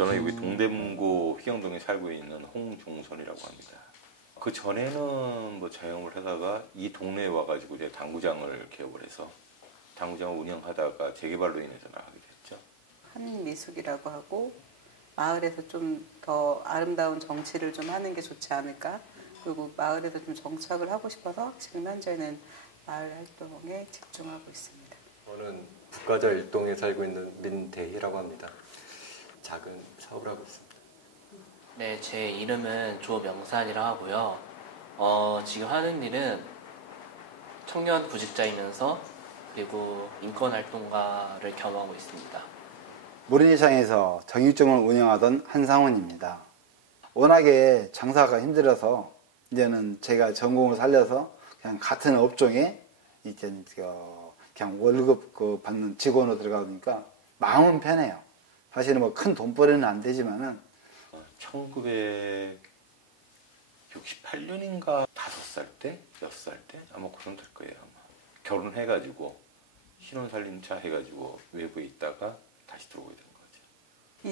저는 여기 동대문구 휘영동에 살고 있는 홍종선이라고 합니다. 그 전에는 뭐 자영업을 하다가 이 동네에 와가지고 이제 당구장을 개업을 해서 당구장을 운영하다가 재개발로 인해서 나가게 됐죠. 한미숙이라고 하고 마을에서 좀 더 아름다운 정치를 좀 하는 게 좋지 않을까. 그리고 마을에서 좀 정착을 하고 싶어서 지금 현재는 마을 활동에 집중하고 있습니다. 저는 북가자 1동에 살고 있는 민대희라고 합니다. 작은 사업을 하고 있습니다. 네, 제 이름은 조명산이라고 하고요. 지금 하는 일은 청년 구직자이면서 그리고 인권활동가를 겸하고 있습니다. 모래시장에서 정육점을 운영하던 한상원입니다. 워낙에 장사가 힘들어서 이제는 제가 전공을 살려서 그냥 같은 업종에 이제 그냥 월급 받는 직원으로 들어가니까 마음은 편해요. 사실은 뭐 큰 돈벌이는 안 되지만은 1968년인가 5살 때, 6살 때 아마 그런 될 거예요. 아마. 결혼해가지고 신혼살림차 해가지고 외부에 있다가 다시 들어오게 된 거죠.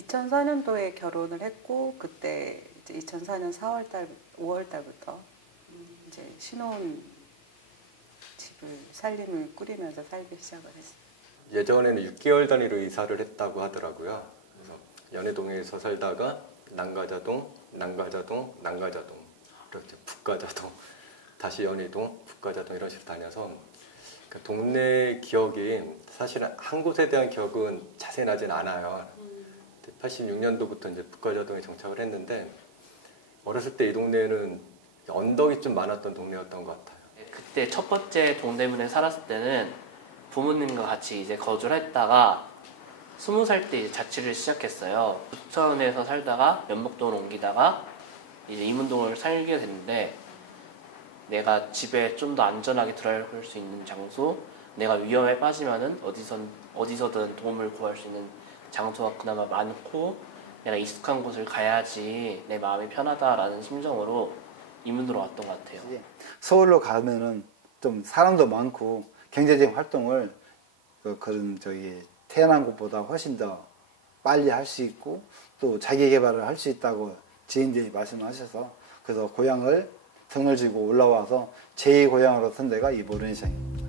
2004년도에 결혼을 했고 그때 이제 2004년 5월 달부터 이제 신혼 집을 살림을 꾸리면서 살기 시작을 했어요. 예전에는 6개월 단위로 이사를 했다고 하더라고요. 그래서 연해동에서 살다가 난가자동, 이렇게 북가자동, 다시 연해동, 북가자동 이런 식으로 다녀서 그 동네 기억이 사실은 한 곳에 대한 기억은 자세히 나진 않아요. 86년도부터 이제 북가자동에 정착을 했는데 어렸을 때 이 동네는 언덕이 좀 많았던 동네였던 것 같아요. 그때 첫 번째 동대문에 살았을 때는 부모님과 같이 이제 거주를 했다가 20살 때 이제 자취를 시작했어요. 부천에서 살다가 면목동을 옮기다가 이제 이문동을 살게 됐는데 내가 집에 좀 더 안전하게 들어갈 수 있는 장소, 내가 위험에 빠지면은 어디서든 도움을 구할 수 있는 장소가 그나마 많고 내가 익숙한 곳을 가야지 내 마음이 편하다라는 심정으로 이문으로 왔던 것 같아요. 서울로 가면은 좀 사람도 많고 경제적인 활동을 그런 태어난 곳보다 훨씬 더 빨리 할 수 있고 또 자기 개발을 할 수 있다고 지인들이 말씀하셔서 그래서 고향을 성을 지고 올라와서 제2 고향으로 선 데가 이 모래시장입니다.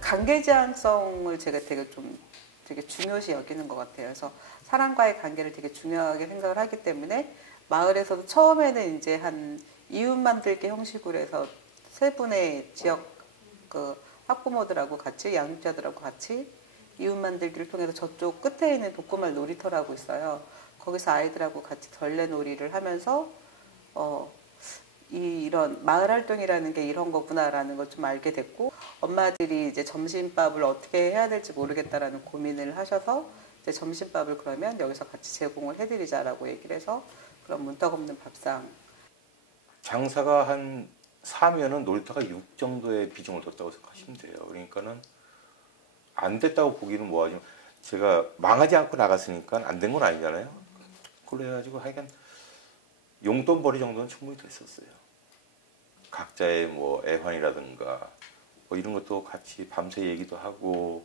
관계지향성을 제가 되게 중요시 여기는 것 같아요. 그래서 사람과의 관계를 되게 중요하게 생각을 하기 때문에 마을에서도 처음에는 이제 한 이웃 만들기 형식으로 해서 세 분의 지역 학부모들하고 같이 양육자들하고 같이 이웃 만들기를 통해서 저쪽 끝에 있는 독고마을 놀이터라고 있어요. 거기서 아이들하고 같이 걸레놀이를 하면서 이런 마을 활동이라는 게 이런 거구나라는 걸 좀 알게 됐고 엄마들이 이제 점심밥을 어떻게 해야 될지 모르겠다라는 고민을 하셔서 이제 점심밥을 그러면 여기서 같이 제공을 해드리자라고 얘기를 해서 그런 문턱 없는 밥상. 장사가 한 4면은 놀이터가 6 정도의 비중을 뒀다고 생각하시면 돼요. 그러니까는 안 됐다고 보기는 뭐하지만 제가 망하지 않고 나갔으니까 안 된 건 아니잖아요. 그래가지고 하여간 용돈벌이 정도는 충분히 됐었어요. 각자의 뭐 애환이라든가 뭐 이런 것도 같이 밤새 얘기도 하고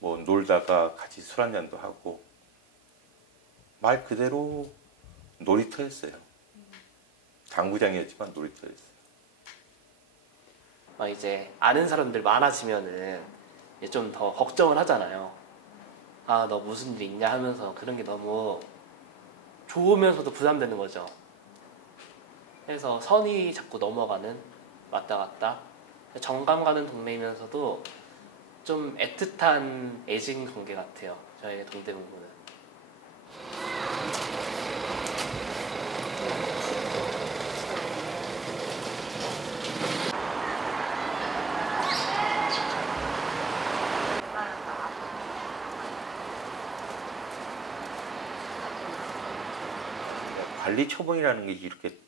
뭐 놀다가 같이 술 한잔도 하고 말 그대로 놀이터였어요. 당구장이었지만 놀이터였어요. 막 이제 아는 사람들 많아지면은 좀 더 걱정을 하잖아요. 아, 너 무슨 일 있냐 하면서 그런 게 너무 좋으면서도 부담되는 거죠. 그래서 선이 자꾸 넘어가는 왔다 갔다 정감 가는 동네이면서도 좀 애틋한 애증 관계 같아요. 저희 동대문구는. 관리 처분이라는 게 이렇게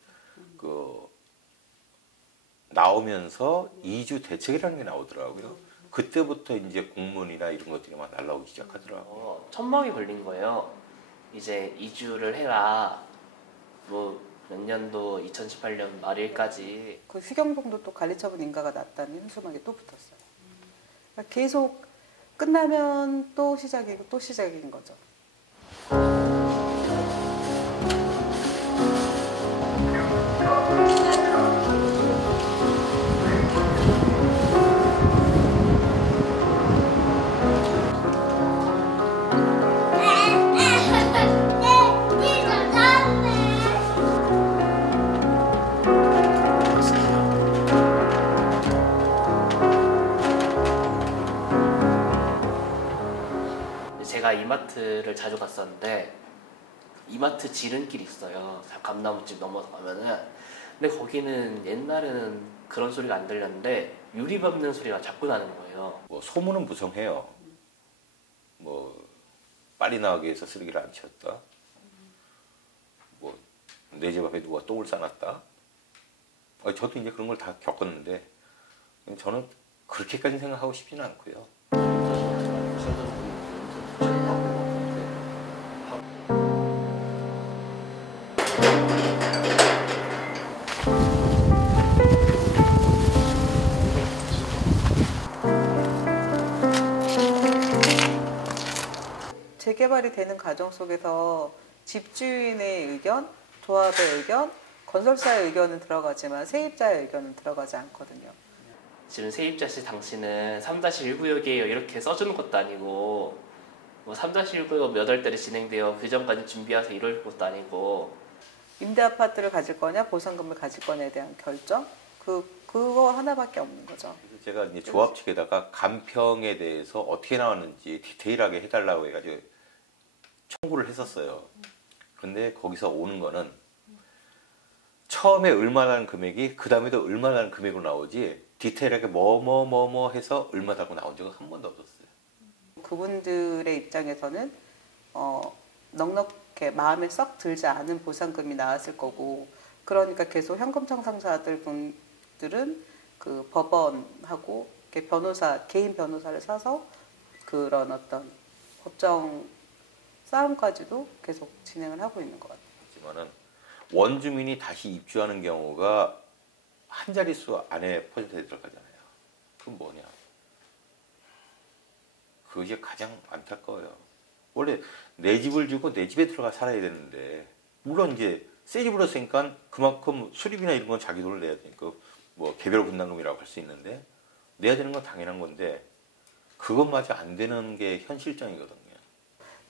그 나오면서 2주 대책이라는 게 나오더라고요. 그때부터 이제 공문이나 이런 것들이 막 날라오기 시작하더라고요. 천막이 걸린 거예요. 이제 이주를 해라. 뭐 몇 년도 2018년 말일까지. 그 휘경동도 또 관리처분 인가가 났다는 현수막이 또 붙었어요. 그러니까 계속 끝나면 또 시작이고 또 시작인 거죠. 제가 이마트를 자주 갔었는데 이마트 지름길이 있어요. 감나무집 넘어서 가면은. 근데 거기는 옛날에는 그런 소리가 안 들렸는데 유리 밟는 소리가 자꾸 나는 거예요. 뭐 소문은 무성해요. 뭐 빨리 나가기 위해서 쓰레기를 안 치웠다. 뭐 내 집 앞에 누가 똥을 싸놨다. 저도 이제 그런 걸 다 겪었는데 저는 그렇게까지 생각하고 싶지는 않고요. 재개발이 되는 과정 속에서 집주인의 의견, 조합의 의견, 건설사의 의견은 들어가지만 세입자의 의견은 들어가지 않거든요. 지금 세입자 씨 당신은 3-1구역이에요 이렇게 써주는 것도 아니고 뭐 3-1구역 몇 월달에 진행되어 그 전까지 준비하세요 이럴 것도 아니고 임대 아파트를 가질 거냐 보상금을 가질 거냐에 대한 결정 그거 하나밖에 없는 거죠. 그래서 제가 이제 조합 측에다가 간평에 대해서 어떻게 나왔는지 디테일하게 해달라고 해가지고 청구를 했었어요. 그런데 거기서 오는 거는 처음에 얼마라는 금액이 그 다음에도 얼마라는 금액으로 나오지 디테일하게 뭐 해서 얼마라고 나온 적은 한 번도 없었어요. 그분들의 입장에서는 넉넉해 마음에 썩 들지 않은 보상금이 나왔을 거고 그러니까 계속 현금 청산자들 분들은 그 법원하고 이렇게 변호사 개인 변호사를 사서 그런 어떤 법정 싸움까지도 계속 진행을 하고 있는 것 같아요. 하지만은 원주민이 다시 입주하는 경우가 한 자릿수 안에 퍼센트에 들어가잖아요. 그건 뭐냐? 그게 가장 안타까워요. 원래 내 집을 주고 내 집에 들어가 살아야 되는데 물론 이제 새 집으로 했으니까 그만큼 수리비나 이런 건 자기 돈을 내야 되니까 뭐 개별 분담금이라고 할 수 있는데 내야 되는 건 당연한 건데 그것마저 안 되는 게 현실적이거든요.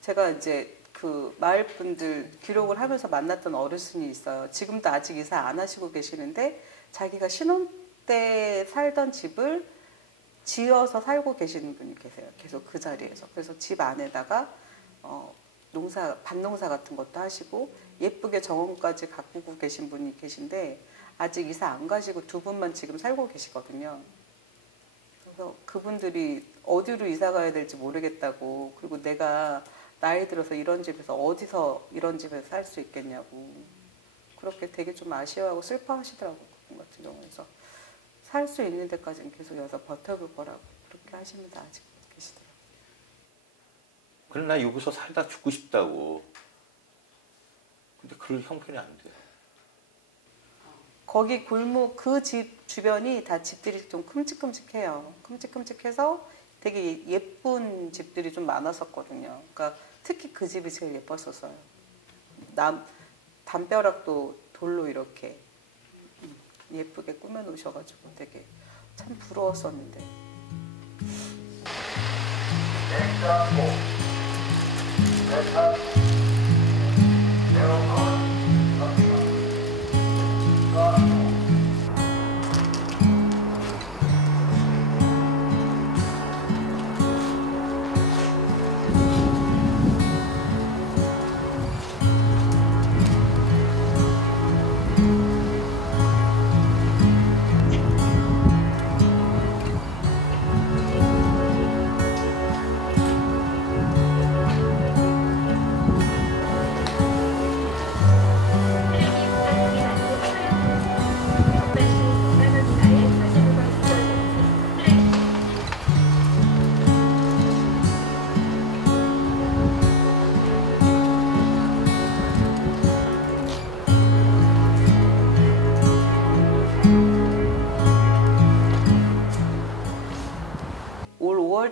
제가 이제 그 마을 분들 기록을 하면서 만났던 어르신이 있어요. 지금도 아직 이사 안 하시고 계시는데 자기가 신혼 때 살던 집을 지어서 살고 계시는 분이 계세요. 계속 그 자리에서. 그래서 집 안에다가 밭농사 같은 것도 하시고 예쁘게 정원까지 가꾸고 계신 분이 계신데 아직 이사 안 가시고 두 분만 지금 살고 계시거든요. 그래서 그분들이 어디로 이사 가야 될지 모르겠다고 그리고 내가 나이 들어서 이런 집에서 어디서 이런 집에서 살 수 있겠냐고 그렇게 되게 좀 아쉬워하고 슬퍼하시더라고요. 그분 같은 경우에서 살 수 있는 데까지는 계속 여기서 버텨볼 거라고 그렇게 하십니다. 아직 계시더라고요. 그래 나 여기서 살다 죽고 싶다고. 근데 그럴 형편이 안 돼요. 거기 골목 그 집 주변이 다 집들이 좀 큼직큼직해요. 큼직큼직해서 되게 예쁜 집들이 좀 많았었거든요. 그러니까 특히 그 집이 제일 예뻤었어요. 담벼락도 돌로 이렇게 예쁘게 꾸며 놓으셔가지고 되게 참 부러웠었는데.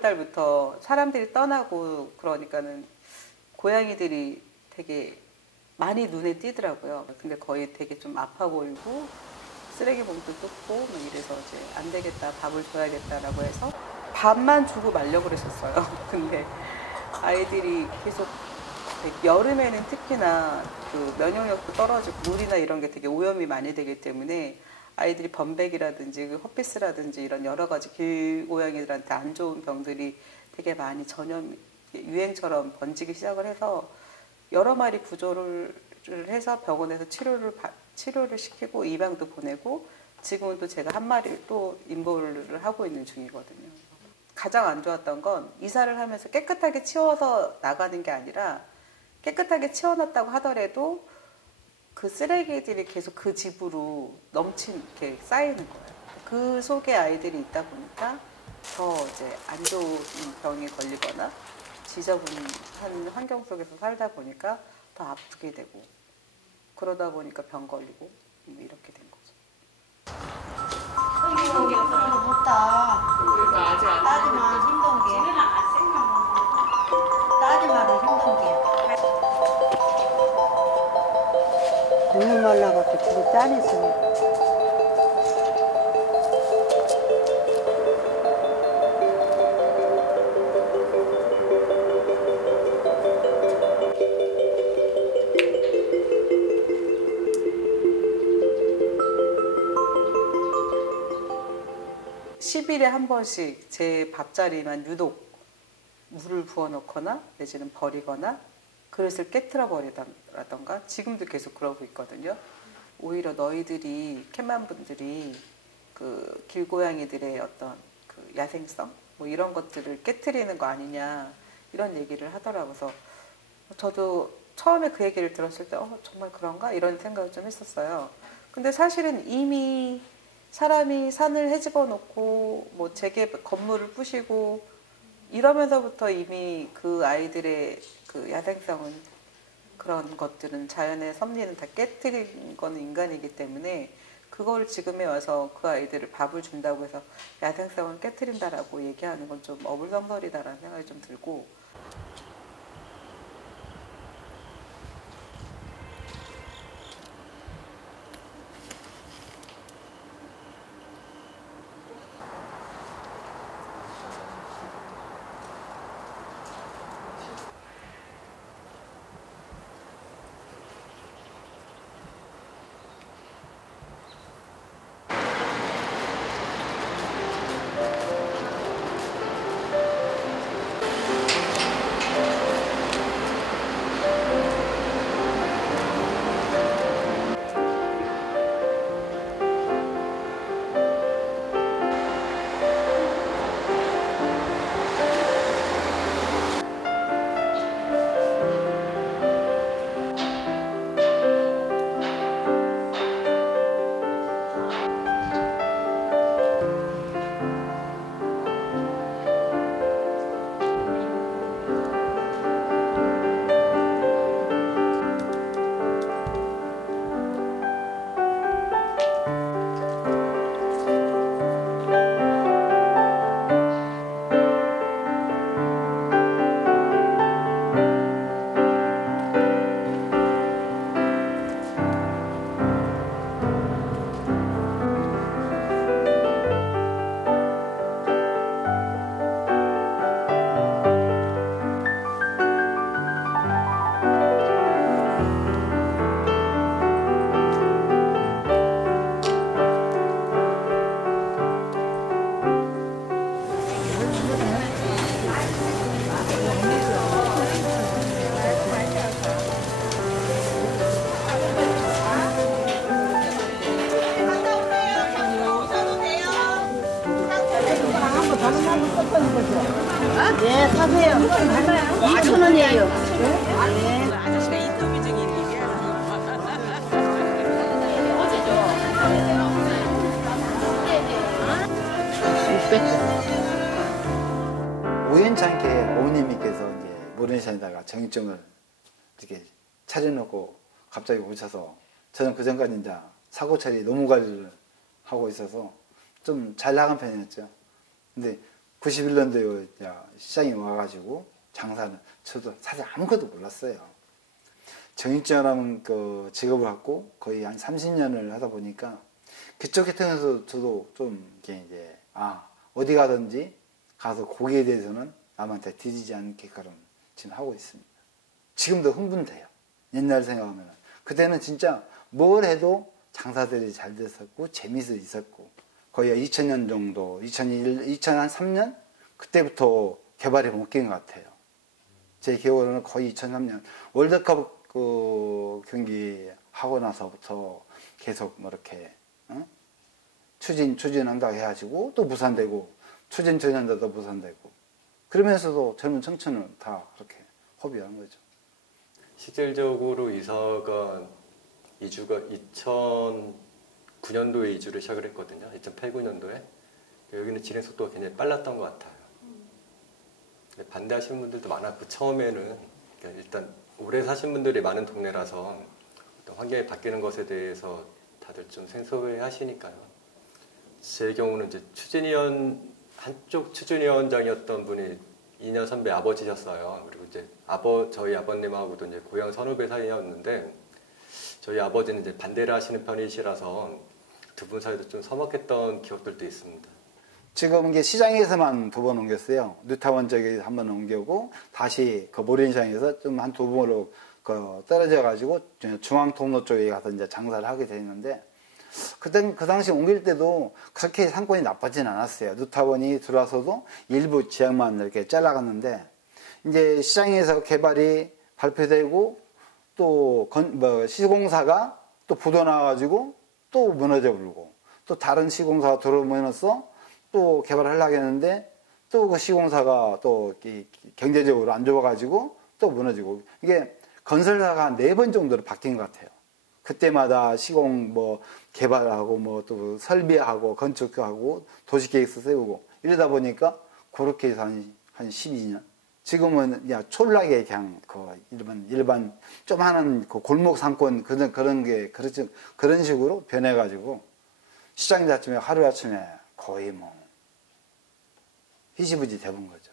달부터 사람들이 떠나고 그러니까는 고양이들이 되게 많이 눈에 띄더라고요. 근데 거의 되게 좀 아파 보이고 쓰레기 봉투 뜯고 막 이래서 이제 안 되겠다, 밥을 줘야겠다라고 해서 밥만 주고 말려고 그랬었어요. 근데 아이들이 계속 여름에는 특히나 그 면역력도 떨어지고 물이나 이런 게 되게 오염이 많이 되기 때문에 아이들이 범백이라든지 허피스라든지 이런 여러 가지 길고양이들한테 안 좋은 병들이 되게 많이 전염 유행처럼 번지기 시작을 해서 여러 마리 구조를 해서 병원에서 치료를 시키고 입양도 보내고 지금은 또 제가 한 마리를 또 인보를 하고 있는 중이거든요. 가장 안 좋았던 건 이사를 하면서 깨끗하게 치워서 나가는 게 아니라 깨끗하게 치워놨다고 하더라도 그 쓰레기들이 계속 그 집으로 이렇게 쌓이는 거예요. 그 속에 아이들이 있다 보니까 더 이제 안 좋은 병에 걸리거나 지저분한 환경 속에서 살다 보니까 더 아프게 되고 그러다 보니까 병 걸리고 뭐 이렇게 된 거죠. 못다. 그러니까 아직 안 따지마 힘든 게. 따지마도 힘든 게. 눈물 말라갖고 지금 짠했어. 10일에 한 번씩 제 밥자리만 유독 물을 부어놓거나 내지는 버리거나 그릇을 깨트려 버리던가 지금도 계속 그러고 있거든요. 오히려 너희들이 캣맘분들이 그 길고양이들의 어떤 그 야생성 뭐 이런 것들을 깨트리는 거 아니냐 이런 얘기를 하더라고요. 그래서 저도 처음에 그 얘기를 들었을 때 정말 그런가 이런 생각을 좀 했었어요. 근데 사실은 이미 사람이 산을 헤집어 놓고 뭐 건물을 부시고 이러면서부터 이미 그 아이들의 그 야생성은 그런 것들은 자연의 섭리는 다 깨트린 거는 인간이기 때문에 그걸 지금에 와서 그 아이들을 밥을 준다고 해서 야생성을 깨트린다라고 얘기하는 건 좀 어불성설이다라는 생각이 좀 들고 네, 사세요. 2,000원이에요. 아저씨가 인터뷰 중인 일이야. 우연찮게 어머님께서 이제 모래시장에다가 정육점을 이렇게 차려놓고 갑자기 오셔서 저는 그 전까지 이제 사고 처리 노무 관리를 하고 있어서 좀 잘 나간 편이었죠. 근데 91년도에 시장에 와가지고 장사는 저도 사실 아무것도 몰랐어요. 정육점이라는 그 직업을 갖고 거의 한 30년을 하다 보니까 그쪽 계통에서 저도 좀 이제 어디 가든지 가서 고기에 대해서는 남한테 뒤지지 않게끔 지금 하고 있습니다. 지금도 흥분돼요. 옛날 생각하면 그때는 진짜 뭘 해도 장사들이 잘 됐었고 재미도 있었고 거의 2000년 정도 2003년 그때부터 개발이 바뀐 것 같아요. 제 기억으로는 거의 2003년 월드컵 그 경기 하고 나서부터 계속 뭐 이렇게 추진한다고 해가지고 또 무산되고 추진한다 또 무산되고 그러면서도 젊은 청춘은 다 그렇게 허비한 거죠. 실질적으로 이주가 2009년도에 이주를 시작을 했거든요. 2008, 9년도에. 여기는 진행 속도가 굉장히 빨랐던 것 같아요. 반대하시는 분들도 많았고 처음에는 일단 오래 사신 분들이 많은 동네라서 어떤 환경이 바뀌는 것에 대해서 다들 좀 생소해 하시니까요. 제 경우는 이제 한쪽 추진위원장이었던 분이 2년 선배 아버지셨어요. 그리고 이제 저희 아버님하고도 이제 고향 선후배 사이였는데 저희 아버지는 이제 반대를 하시는 편이시라서 두 분 사이도 좀 서먹했던 기억들도 있습니다. 지금 이게 시장에서만 2번 옮겼어요. 뉴타운 쪽에 한 번 옮겨고 다시 그 모린시장에서 좀 한 2번으로 떨어져 가지고 중앙통로 쪽에 가서 이제 장사를 하게 됐는데 그때 그 당시 옮길 때도 그렇게 상권이 나쁘진 않았어요. 뉴타운이 들어와서도 일부 지역만 이렇게 잘라갔는데 이제 시장에서 개발이 발표되고 또 시공사가 또 부도 나가지고 또 무너져 버리고 또 다른 시공사가 들어오면서 또 개발을 하려고 했는데 또 그 시공사가 또 경제적으로 안 좋아가지고 또 무너지고 이게 건설사가 4번 정도로 바뀐 것 같아요. 그때마다 시공 개발하고 또 설비하고 건축하고 도시계획서 세우고 이러다 보니까 그렇게 해서 한 12년. 지금은 촐락에 그냥 일반 좀 하는 골목 상권 그런 식으로 변해가지고 시장 자체가 하루아침에 거의 희지부지 돼본 거죠.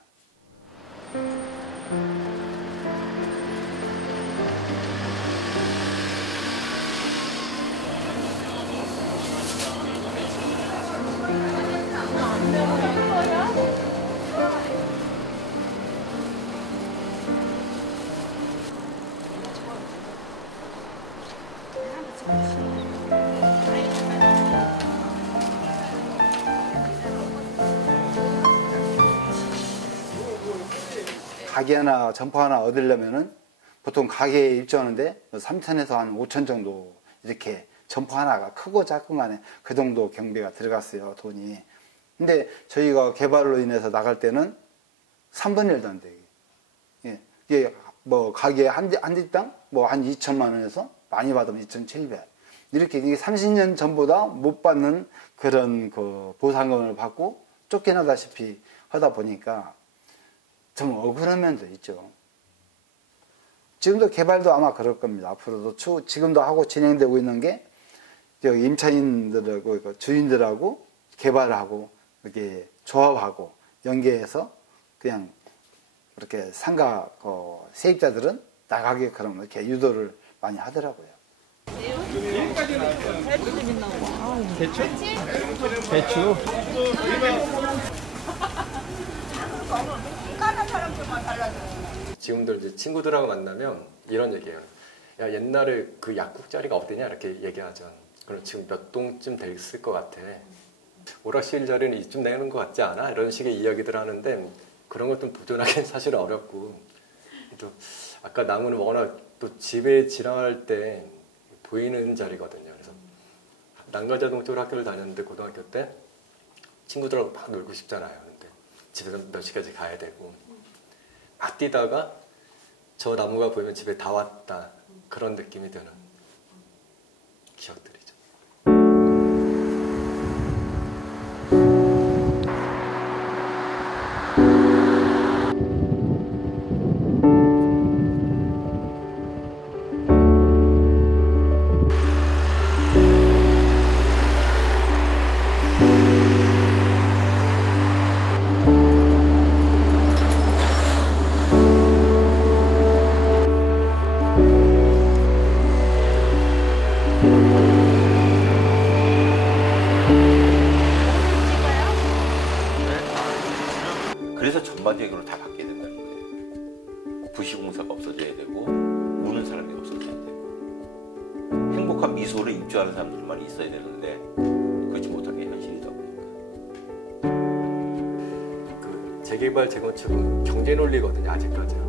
가게 하나, 점포 하나 얻으려면은 보통 가게에 입주하는데 3천에서 한 5천 정도 이렇게 점포 하나가 크고 작은 간에 그 정도 경비가 들어갔어요, 돈이. 근데 저희가 개발로 인해서 나갈 때는 3분의 1도 안 돼요. 이게 가게 한 뒷당 한 2천만 원에서 많이 받으면 2,700. 이렇게 이게 30년 전보다 못 받는 그런 보상금을 받고 쫓겨나다시피 하다 보니까 좀 억울한 면도 있죠. 지금도 개발도 아마 그럴 겁니다. 앞으로도 지금도 하고 진행되고 있는 게 임차인들하고 주인들하고 개발하고 이렇게 조합하고 연계해서 그냥 이렇게 상가 세입자들은 나가게 그럼 이렇게 유도를 많이 하더라고요. 배추? 지금도 이제 친구들하고 만나면 이런 얘기해요. 야, 옛날에 그 약국 자리가 어디냐 이렇게 얘기하죠. 그럼 지금 몇 동쯤 됐을 것 같아. 오락실 자리는 이쯤 되는 것 같지 않아? 이런 식의 이야기들 하는데 그런 것좀 보존하기는 사실 어렵고 또 아까 나무는 워낙 또 집에 지나갈 때 보이는 자리거든요. 그래서 난가자동쪽으로 학교를 다녔는데 고등학교 때 친구들하고 막 놀고 싶잖아요. 근데 집에서 몇 시까지 가야 되고 막 뛰다가 저 나무가 보이면 집에 다 왔다 그런 느낌이 드는 기억들이 입주하는 사람들만 있어야 되는데 그렇지 못한 게 현실이다 보니까. 그 재개발 재건축은 경제 논리거든요. 아직까지는.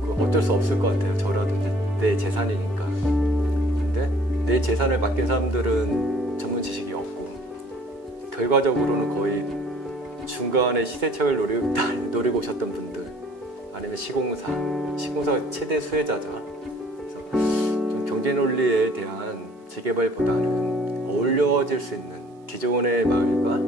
그 어쩔 수 없을 것 같아요. 저라도 내 재산이니까. 근데 내 재산을 맡긴 사람들은 전문 지식이 없고 결과적으로는 거의 중간에 시세척을 노리고 오셨던 분들 아니면 시공사가 최대 수혜자죠. 그래서 좀 경제 논리에 대한 재개발보다는 어울려질 수 있는 기존의 마을과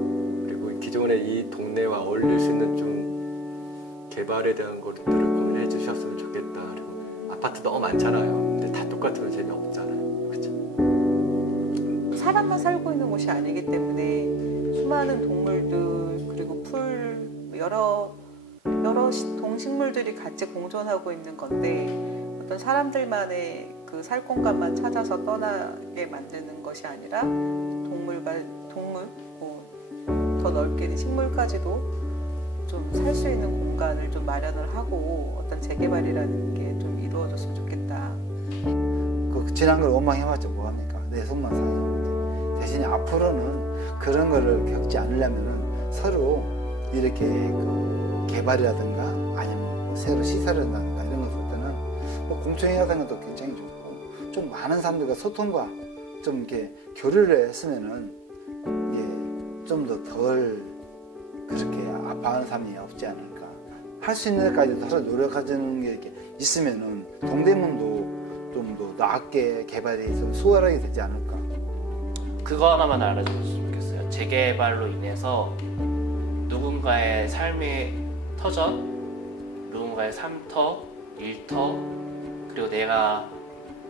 그리고 기존의 이 동네와 어울릴 수 있는 좀 개발에 대한 것들을 고민해 주셨으면 좋겠다. 그리고 아파트 너무 많잖아요. 근데 다 똑같으면 재미없잖아요. 그렇죠? 사람만 살고 있는 곳이 아니기 때문에 수많은 동물들 그리고 풀 여러 동식물들이 같이 공존하고 있는 건데 어떤 사람들만의 그 살 공간만 찾아서 떠나게 만드는 것이 아니라 동물, 더 넓게는 식물까지도 좀 살 수 있는 공간을 좀 마련을 하고 어떤 재개발이라는 게 좀 이루어졌으면 좋겠다. 그 지난 걸 원망해봤자 뭐합니까? 내 손만 상해. 대신에 앞으로는 그런 거를 겪지 않으려면은 서로 이렇게 그 개발이라든가 아니면 뭐 새로 시설을 한다든가 이런 것을 때는 뭐 공청회라든가 것도 굉장히 좋고 좀 많은 사람들과 소통과 좀 이렇게 교류를 했으면은 이게 좀 더 덜 그렇게 아파하는 사람이 없지 않을까. 할 수 있는 데까지 서로 노력하는 게 이렇게 있으면은 동대문도 좀 더 나게 개발이 좀 수월하게 되지 않을까. 그거 하나만 알아줬으면 좋겠어요. 재개발로 인해서 누군가의 삶의 터전, 누군가의 삶터, 일터, 그리고 내가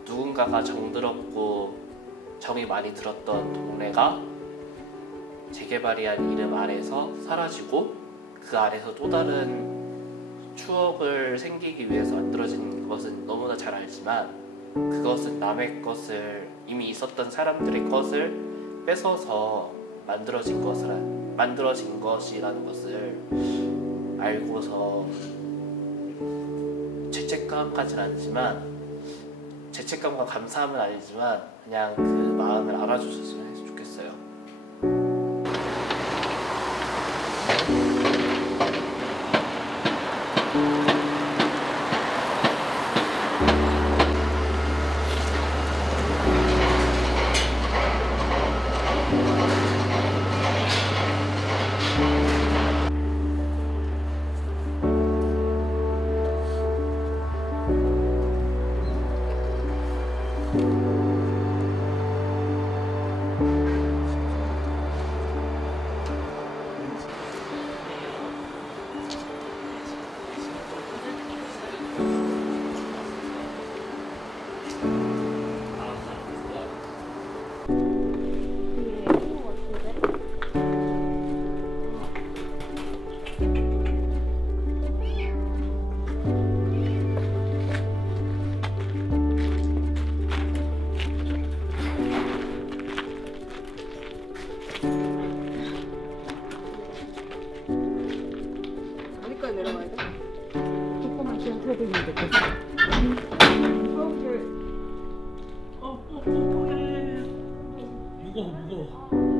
누군가가 정들었고 정이 많이 들었던 동네가 재개발이란 이름 아래서 사라지고 그 아래서 또 다른 추억을 생기기 위해서 만들어진 것은 너무나 잘 알지만 그것은 남의 것을 이미 있었던 사람들의 것을 뺏어서 만들어진 것이라는 것을 알고서 죄책감까지는 아니지만 죄책감과 감사함은 아니지만 그냥 그 마음을 알아주셨으면 좋겠어요. 어디까지 내려가야 돼? 조금만 지어야 되는데. 무거워.